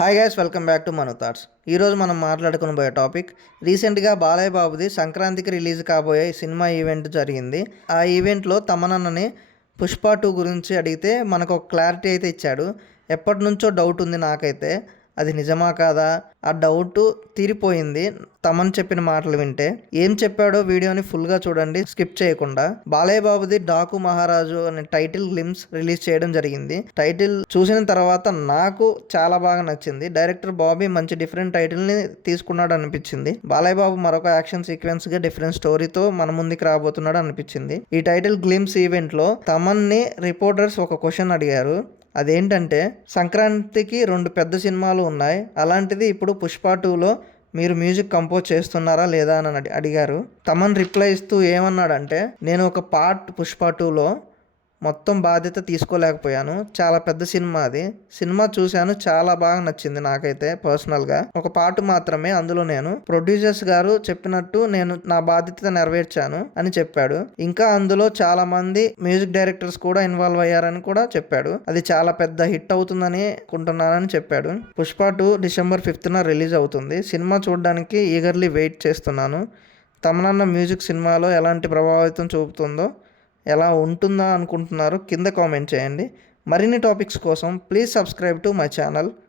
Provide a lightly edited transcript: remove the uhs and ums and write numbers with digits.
Hi guys, welcome back to Manu thoughts. ఈరోజు మనం మాట్లాడుకునబోయే topic, రీసెంట్గా బాలయ్య బాబుది సంక్రాంతికి రిలీజ్ కాబోయే సినిమా ఈవెంట్ జరిగింది. ఆ ఈవెంట్లో తమనన్నని పుష్ప 2 గురించి అడిగితే మనకు ఒక క్లారిటీ అయితే ఇచ్చాడు. ఎప్పటి నుంచో డౌట్ ఉంది నాకైతే, అది నిజమా కాదా? ఆ డౌట్ తీరిపోయింది తమన్ చెప్పిన మాటలు వింటే. ఏం చెప్పాడో వీడియోని ఫుల్గా చూడండి, స్కిప్ చేయకుండా. బాలయ్య బాబుది డాకు మహారాజు అనే టైటిల్ గ్లిమ్స్ రిలీజ్ చేయడం జరిగింది. టైటిల్ చూసిన తర్వాత నాకు చాలా బాగా నచ్చింది. డైరెక్టర్ బాబీ మంచి డిఫరెంట్ టైటిల్ని తీసుకున్నాడు అనిపించింది. బాలయ్య బాబు మరొక యాక్షన్ సీక్వెన్స్గా డిఫరెంట్ స్టోరీతో మన ముందుకు రాబోతున్నాడు అనిపించింది. ఈ టైటిల్ గ్లిమ్స్ ఈవెంట్లో తమన్ని రిపోర్టర్స్ ఒక క్వశ్చన్ అడిగారు. అదేంటంటే, సంక్రాంతికి 2 పెద్ద సినిమాలు ఉన్నాయి, అలాంటిది ఇప్పుడు పుష్ప 2లో మీరు మ్యూజిక్ కంపోజ్ చేస్తున్నారా లేదా అని అడిగారు. తమన్ రిప్లై ఇస్తూ ఏమన్నాడంటే, నేను ఒక పార్ట్ పుష్ప 2లో మొత్తం బాధ్యత తీసుకోలేకపోయాను. చాలా పెద్ద సినిమా అది. సినిమా చూశాను, చాలా బాగా నచ్చింది నాకైతే పర్సనల్గా. ఒక పార్ట్ మాత్రమే, అందులో నేను ప్రొడ్యూసర్స్ గారు చెప్పినట్టు నేను నా బాధ్యత నెరవేర్చాను అని చెప్పాడు. ఇంకా అందులో చాలా మంది మ్యూజిక్ డైరెక్టర్స్ కూడా ఇన్వాల్వ్ అయ్యారని కూడా చెప్పాడు. అది చాలా పెద్ద హిట్ అవుతుందని అనుకుంటున్నానని చెప్పాడు. పుష్ప 2 డిసెంబర్ 5th రిలీజ్ అవుతుంది. సినిమా చూడడానికి ఈగర్లీ వెయిట్ చేస్తున్నాను. తమనన్న మ్యూజిక్ సినిమాలో ఎలాంటి ప్రభావితం చూపుతుందో, ఎలా ఉంటుందా అనుకుంటున్నారు కింద కామెంట్ చేయండి. మరిన్ని టాపిక్స్ కోసం please subscribe to my channel.